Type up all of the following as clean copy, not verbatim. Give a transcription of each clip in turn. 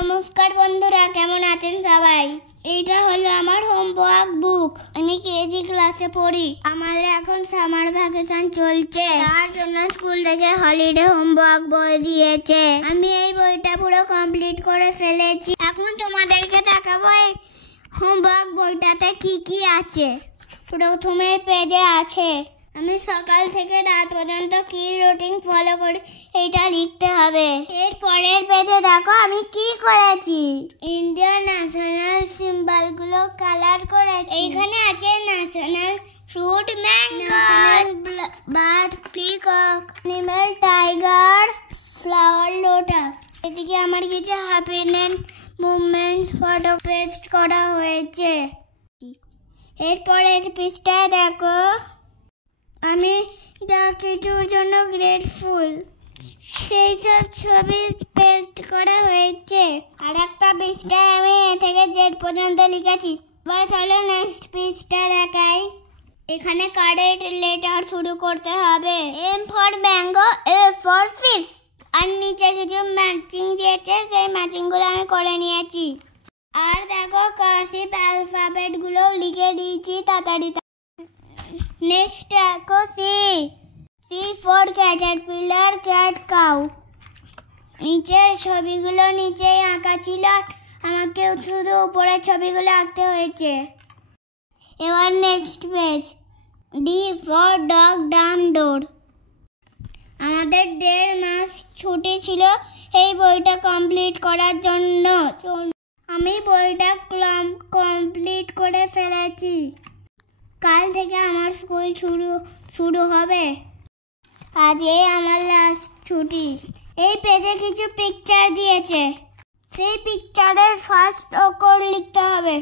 নমস্কার বন্ধুরা, কেমন আছেন সবাই? এটা হলো আমার হোমওয়ার্ক বুক। আমি কেজি ক্লাসে পড়ি। আমাদের এখন সামার ভ্যাকেশন চলছে, তার জন্য স্কুল থেকে হলিডে হোমওয়ার্ক বই দিয়েছে। আমি এই বইটা পুরো কমপ্লিট করে ফেলেছি। এখন তোমাদেরকে দেখাবো এই হোমওয়ার্ক বইটাতে কি কি আছে। প্রথমের পেজে আছে আমি সকাল থেকে রাত পর্যন্ত কি রুটিন ফলো করি এটা লিখতে হবে। এর পরের পেজে দেখো আমি কি করেছি। ইন্ডিয়ান ন্যাশনাল সিম্বল গুলো কালার করেছি। এইখানে আছে national fruit mango, bird peacock, animal tiger, flower lotus. এদিকে আমার কিছু হ্যাপিনেস মুভমেন্ট ফটো পেস্ট করা হয়েছে। এরপরের পৃষ্ঠায় দেখো আমি যা কিছুর জন্য গ্রেটফুল সেই সব ছবি পেস্ট করা হয়েছে। আর একটা পৃষ্ঠায় আমি এ থেকে জেড পর্যন্ত লিখেছি। এবার চলো নেক্সট পৃষ্ঠা দেখাই। এখানে কারেক্ট লেটার শুরু করতে হবে। M for mango, F for fish. আর নিচে কিছু ম্যাচিং দিয়েছে, সেই ম্যাচিংগুলো আমি করে নিয়েছি। আর দেখো কার্সিভ অ্যালফাবেট গুলো লিখে দিয়েছি তাড়াতাড়ি। নেক্সট দেখো C for caterpillar, cat, cow. নিচের ছবিগুলো নিচেই আঁকা ছিল, আমাকে শুধু উপরের ছবিগুলো আঁকতে হয়েছে। এবার next page. D for dog, Dam, ডোর। আমাদের 1.5 মাস ছুটি ছিল এই বইটা কমপ্লিট করার জন্য। আমি বইটা কমপ্লিট করে ফেলেছি। কাল থেকে আমার স্কুল শুরু হবে। আজই আমার লাস্ট ছুটি। এই পেজে কিছু পিকচার দিয়েছে, সেই পিকচারের ফার্স্ট অক্ষর লিখতে হবে।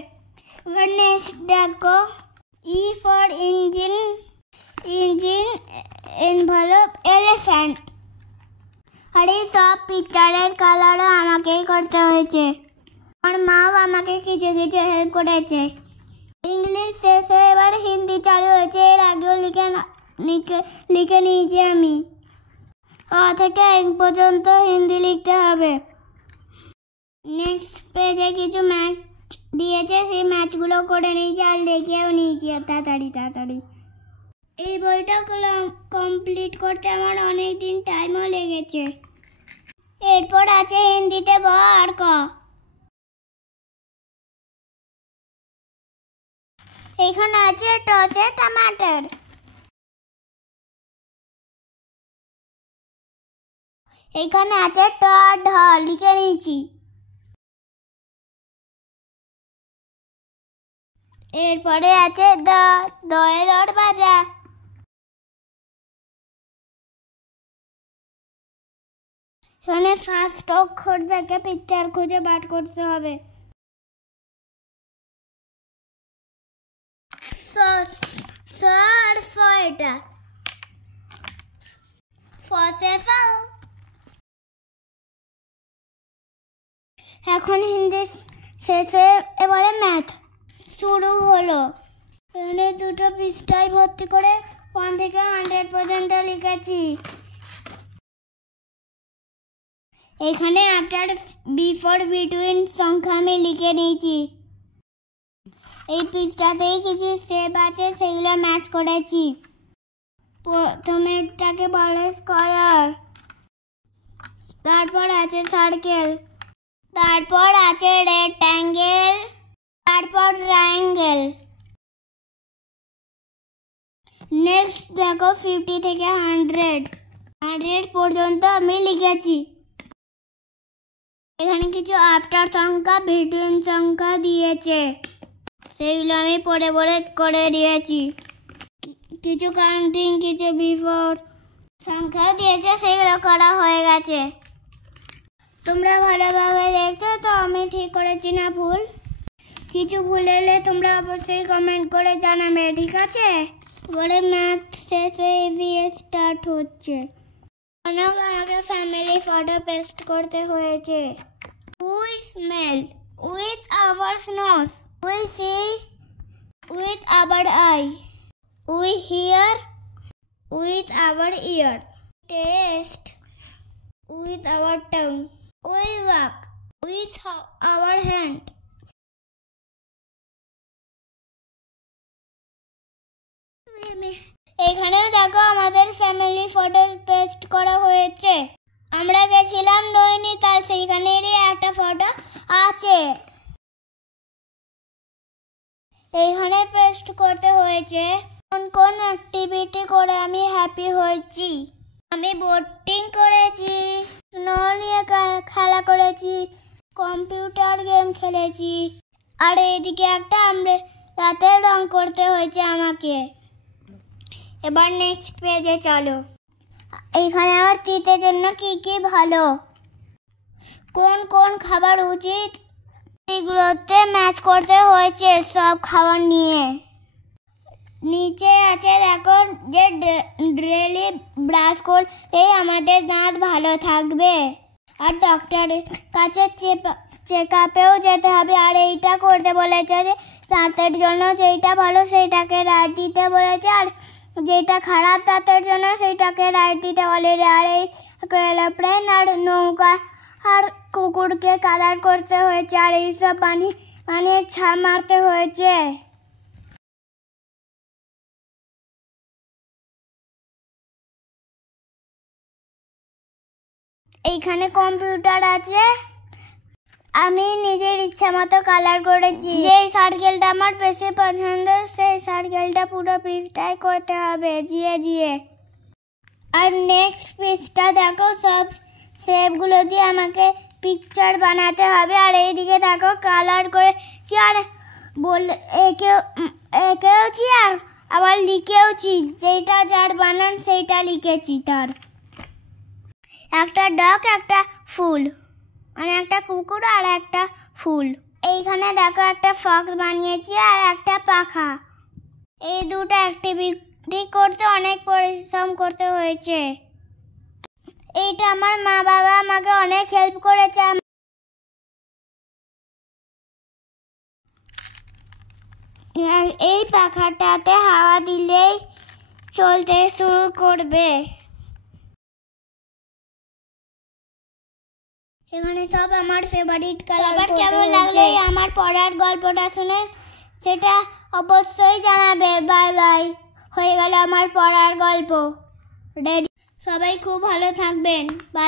এবার নেক্সট দেখো E for engine, envelope, elephant. আর এই সব পিকচারের কালারও আমাকেই করতে হয়েছে। আমার মাও আমাকে কিছু কিছু হেল্প করেছে। ইংলিশ শেষ হয়ে এবার হিন্দি চালু হয়েছে। এর আগেও লিখে নিয়েছি আমি। অ থেকে এক পর্যন্ত হিন্দি লিখতে হবে। নেক্সট পেজে কিছু ম্যাচ দিয়েছে, সেই ম্যাচগুলো করে নিয়েছি আর লিখেও নিয়েছি তাড়াতাড়ি। এই বইটা কমপ্লিট করতে আমার অনেক দিন টাইমও লেগেছে। এরপর আছে হিন্দিতে ব আর ক। এখানে আছে টসে টমাটার। এখানে আছে ট, ঢ, লিখে নিয়েছি। এরপরে আছে দয়ে দরবাজা। এখানে ফার্স্ট অক্ষর থেকে পিকচার খুঁজে বার করতে হবে। এটা এখন হিন্দি শেষে এবারে ম্যাথ শুরু হলো। এখানে দুটো পৃষ্ঠায় ভর্তি করে 1 থেকে 100 পর্যন্ত লিখেছি। এখানে আফটার, বিফোর, বিটুইন সংখ্যা আমি লিখে নিয়েছি। এই পৃষ্ঠাতেই কিছু শেপ আছে, সেগুলো ম্যাচ করেছি। প্রথমেরটাকে বলে স্কয়ার, তারপর আছে সার্কেল, তারপর আছে রেক্ট্যাঙ্গেল, তারপর ট্রায়াঙ্গেল। নেক্সট দেখো 50 থেকে 100 পর্যন্ত আমি লিখেছি। এখানে কিছু আফটার সংখ্যা, বিটুইন সংখ্যা দিয়েছে, সেগুলো আমি পড়ে করে দিয়েছি। কিছু কাউন্টিং, কিছু বিফোর সংখ্যা দিয়েছে, সেগুলো করা হয়ে গেছে। তোমরা ভালোভাবে দেখছো তো আমি ঠিক করেছি না ভুল? কিছু ভুল এলে তোমরা অবশ্যই কমেন্ট করে জানাবে, ঠিক আছে? পরে ম্যাথ শেষে EVS স্টার্ট হচ্ছে। আমাকে ফ্যামিলি ফটো পেস্ট করতে হয়েছে। We smell with our nose, we see with our eye, we hear with our ear, taste with our tongue, we walk with our hand. এখানেও দেখো আমাদের ফ্যামিলি ফটো পেস্ট করা হয়েছে। আমরা গেছিলাম নৈনিতাল, সেইখানেরই একটা ফটো আছে। এইখানে পেস্ট করতে হয়েছে কোন কোন অ্যাক্টিভিটি করে আমি হ্যাপি হয়েছি। আমি বোটিং করেছি, স্নো নিয়ে খেলা করেছি, কম্পিউটার গেম খেলেছি, আর এইদিকে একটা রাতে রং করতে হয়েছে আমাকে। এবার নেক্সট পেজে চলো। এইখানে আমার চিতের জন্য কি কি ভালো, কোন কোন খাবার উচিত, এগুলোতে ম্যাচ করতে হয়েছে সব খাবার নিয়ে। নিচে আছে দেখো যে ডেইলি ব্রাশ করলে আমাদের দাঁত ভালো থাকবে, আর ডক্টরের কাছে চেক আপেও যেতে হবে। আর এইটা করতে বলেছে যে দাঁতের জন্য যেটা ভালো সেইটাকে রাইট দিতে বলেছে, আর যেটা খারাপ দাঁতের জন্য সেইটাকে রাইট দিতে বলেছে। আর এই এরোপ্লেন আর নৌকা আর কুকুরকে কালার করতে হয়েছে, আর এইসব বানিয়ে ছাপ মারতে হয়েছে। এইখানে কম্পিউটার আছে, আমি নিজের ইচ্ছা মতো কালার করেছি। যেই সার্কেলটা আমার বেশি পছন্দ সেই সার্কেলটা পুরো পিসটাই করতে হবে জিয়ে। আর নেক্সট পিসটা দেখো সব শেপগুলো দিয়ে আমাকে পিকচার বানাতে হবে। আর এইদিকে দেখো কালার করেছি, আর এঁকেওছি আর আবার লিখেওছি, যেটা যার বানান সেইটা লিখেছি। তার একটা ডগ, একটা ফুল, মানে একটা কুকুর আর একটা ফুল। এইখানে দেখো একটা ফক্স বানিয়েছি আর একটা পাখা। এই দুটো অ্যাক্টিভিটি করতে অনেক পরিশ্রম করতে হয়েছে। এইটা আমার মা বাবা আমাকে অনেক হেল্প করেছে। এই পাখাটাতে হাওয়া দিলেই চলতে শুরু করবে। এখানে সব আমার ফেভারিট কালার। আবার কেমন লাগলো আমার পড়ার গল্পটা শুনে সেটা অবশ্যই জানাবে। বাই বাই, হয়ে গেল আমার পড়ার গল্প রেডি। সবাই খুব ভালো থাকবেন। বাই।